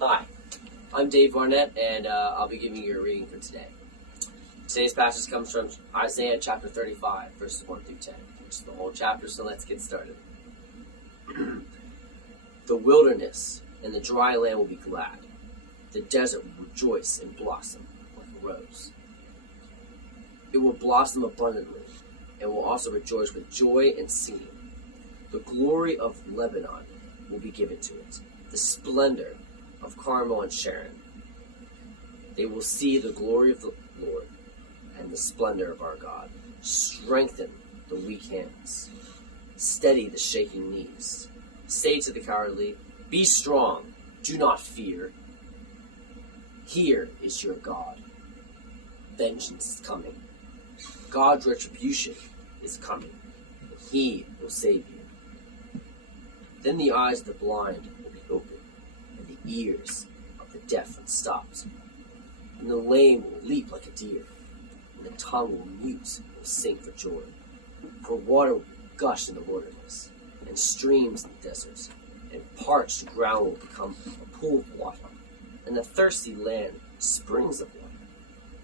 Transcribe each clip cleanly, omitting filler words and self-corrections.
Hi, I'm Dave Barnett, and I'll be giving you a reading for today. Today's passage comes from Isaiah chapter 35, verses 1 through 10, which is the whole chapter, so let's get started. The wilderness and the dry land will be glad. The desert will rejoice and blossom like a rose. It will blossom abundantly, and will also rejoice with joy and singing. The glory of Lebanon will be given to it, the splendor of Carmel and Sharon. They will see the glory of the Lord and the splendor of our God. Strengthen the weak hands. Steady the shaking knees. Say to the cowardly, be strong, do not fear. Here is your God. Vengeance is coming. God's retribution is coming. He will save you. Then the eyes of the blind will be opened, and the ears of the deaf unstopped. And the lame will leap like a deer, and the tongue will sing for joy. For water will gush in the wilderness, and streams in the deserts, and parched ground will become a pool of water, and the thirsty land springs of water.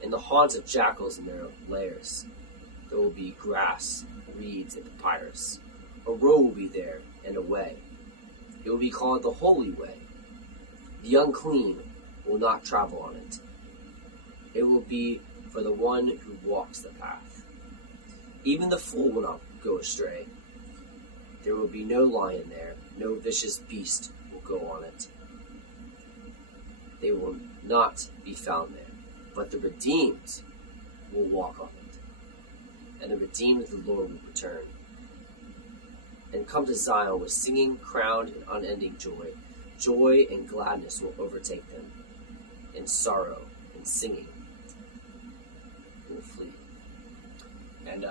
In the haunts of jackals in their lairs, there will be grass, reeds, and papyrus. A road will be there, and a way. It will be called the Holy Way. The unclean will not travel on it. It will be for the one who walks the path. Even the fool will not go astray. There will be no lion there, no vicious beast will go on it. They will not be found there, but the redeemed will walk on it. And the redeemed of the Lord will return and come to Zion with singing, crowned in unending joy. Joy and gladness will overtake them, and sorrow and singing will flee. And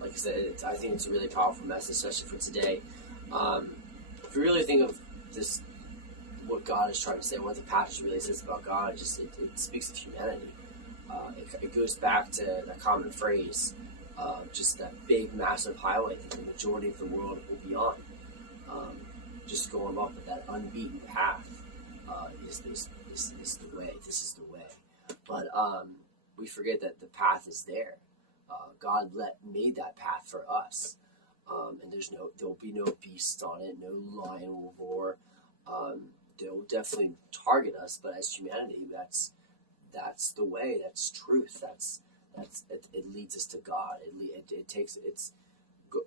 like I said, I think it's a really powerful message, especially for today. If you really think of this, what God is trying to say, what the passage really says about God, it speaks of humanity. It goes back to that common phrase, just that big, massive highway that the majority of the world will be on. Just going up with that unbeaten path is the way. This is the way. But we forget that the path is there. God made that path for us, and there'll be no beast on it. No lion will roar. They'll definitely target us, but as humanity, that's the way. That's truth. It leads us to God.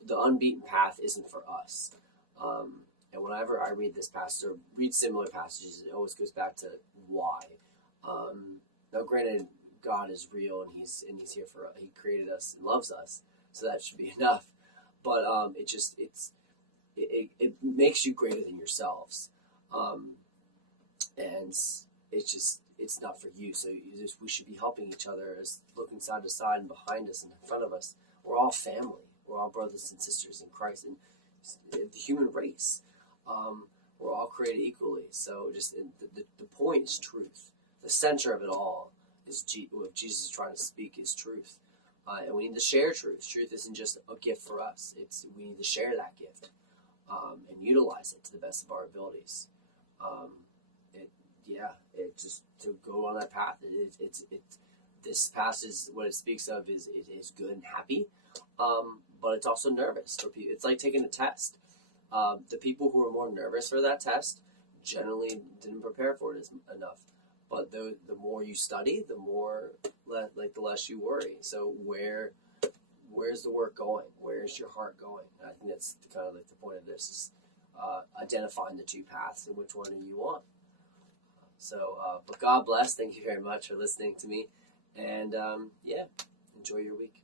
The unbeaten path isn't for us. And whenever I read this passage or read similar passages, it always goes back to why. Now, granted, God is real and He's here for us. He created us and loves us, so that should be enough. But it makes you greater than yourselves, and it's not for you. So we should be helping each other, as looking side to side and behind us and in front of us. We're all family. We're all brothers and sisters in Christ and the human race. We're all created equally. So the point is truth. The center of it all is what Jesus is trying to speak is truth. And we need to share truth. Truth isn't just a gift for us. We need to share that gift and utilize it to the best of our abilities. Just to go on that path. This passage, what it speaks of is good and happy, but it's also nervous for people. It's like taking a test. The people who are more nervous for that test generally didn't prepare for it enough. But the more you study, the less you worry. So where's the work going? Where's your heart going? And I think that's kind of like the point of this is identifying the two paths and which one are you on. So, but God bless. Thank you very much for listening to me. And, enjoy your week.